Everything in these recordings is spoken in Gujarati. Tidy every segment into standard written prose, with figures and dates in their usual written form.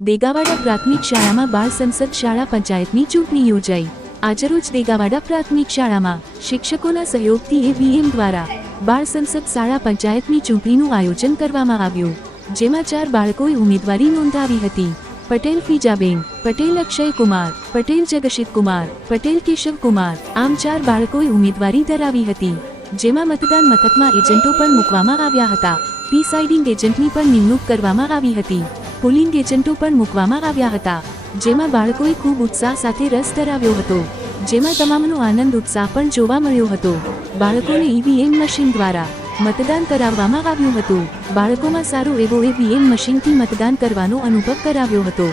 દેગાવાડા પ્રાથમિક શાળામાં બાળ સંસદ શાળા પંચાયતની ચૂંટણી યોજાઈ। આજરોજ દેગાવાડા પ્રાથમિક શાળામાં શિક્ષકોના સહયોગથી ઈવીએમ દ્વારા બાળ સંસદ શાળા પંચાયતની ચૂંટણીનું આયોજન કરવામાં આવ્યું, જેમાં 4 બાળકોએ ઉમેદવારી નોંધાવી હતી। પટેલ ફિજાબેન, પટેલ અક્ષય કુમાર, પટેલ જગશિત કુમાર, પટેલ કેશવ કુમાર, આમ 4 બાળકોએ ઉમેદવારી ધરાવી હતી, જેમાં મતદાન મથકમાં એજન્ટો પણ મૂકવામાં આવ્યા હતા। પ્રિસાઇડિંગ એજન્ટની પણ નિમણૂક કરવામાં આવી હતી। પોલિંગ એજન્ટો પણ મૂકવામાં આવ્યા હતા, જેમાં બાળકોએ ખૂબ ઉત્સાહ સાથે રસ ધરાવ્યો હતો, જેમાં તમામનો આનંદ ઉત્સાહ પણ જોવા મળ્યો હતો। બાળકોને ઈવીએમ મશીન દ્વારા મતદાન કરાવવામાં આવ્યું હતું। બાળકોમાં સારો એવો ઈવીએમ મશીનથી મતદાન કરવાનો અનુભવ કરાવ્યો હતો,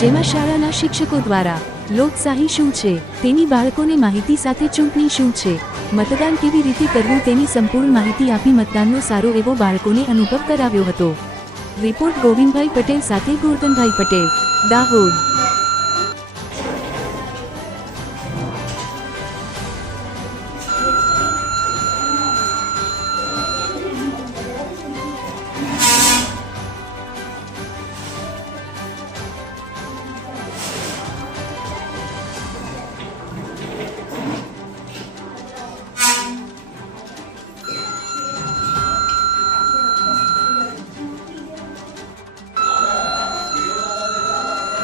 જેમાં શાળાના શિક્ષકો દ્વારા લોકશાહી શું છે તેની બાળકોને માહિતી સાથે ચૂંટણી શું છે, મતદાન કેવી રીતે કરવું તેની સંપૂર્ણ માહિતી આપી મતદાનનો સારો એવો બાળકોને અનુભવ કરાવ્યો હતો। રિપોર્ટ ગોવિંદભાઈ પટેલ સાથે ગોરધનભાઈ પટેલ, દાહોદ।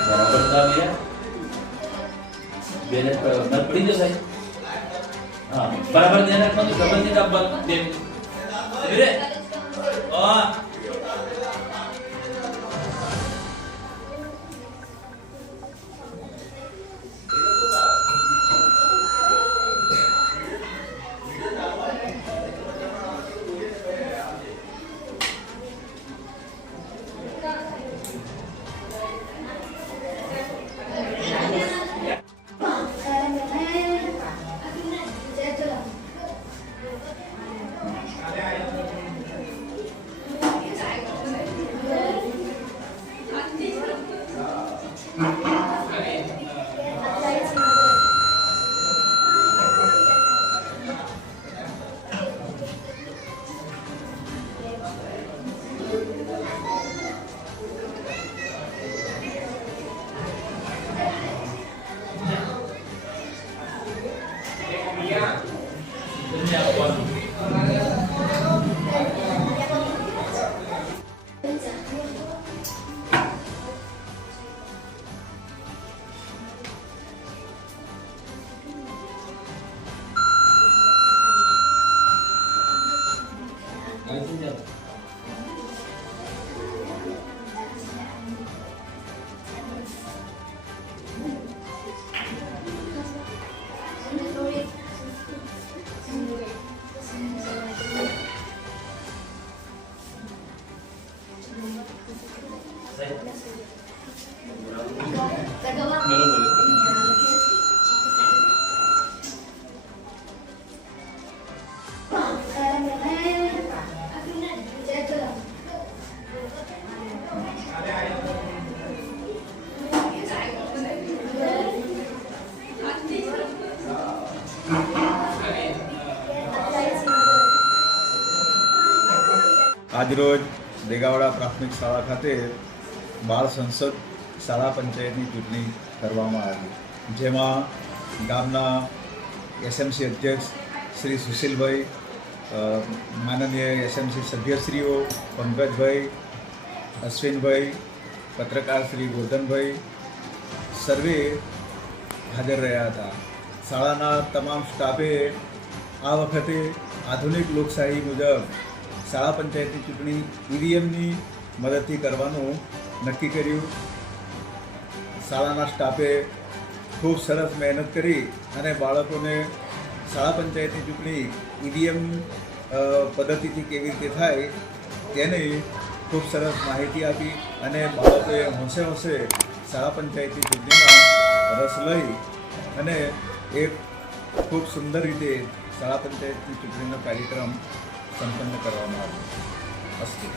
बराबर था भैया बेने पर पड़ी जो सही हाँ बराबर देना तो डबल नहीं डबल दे मेरे आ આજરોજ દેગાવાડા પ્રાથમિક શાળા ખાતે બાળ સંસદ શાળા પંચાયતની ચૂંટણી કરવામાં આવી, જેમાં ગામના એસએમસી અધ્યક્ષ શ્રી સુશીલભાઈ, માનનીય એસએમસી સભ્યશ્રીઓ પંકજભાઈ, અશ્વિનભાઈ, પત્રકાર શ્રી ગોરધનભાઈ સર્વે હાજર રહ્યા હતા। શાળાના તમામ સ્ટાફે આ વખતે આધુનિક લોકશાહી મુજબ શાળા પંચાયતની ચૂંટણી ઈવીએમની મદદથી કરવાનું નક્કી કર્યું। શાળાના સ્ટાફે ખૂબ સરસ મહેનત કરી અને બાળકોને શાળા પંચાયતની ચૂંટણી ઈવીએમ પદ્ધતિથી કેવી રીતે થાય તેની ખૂબ સરસ માહિતી આપી અને બાળકોએ હોંશે હોંશે શાળા પંચાયતની ચૂંટણીમાં રસ લઈ અને એક ખૂબ સુંદર રીતે શાળા પંચાયતની ચૂંટણીનો કાર્યક્રમ સંપન્ન કરવામાં આવ્યો। અસ્તુ।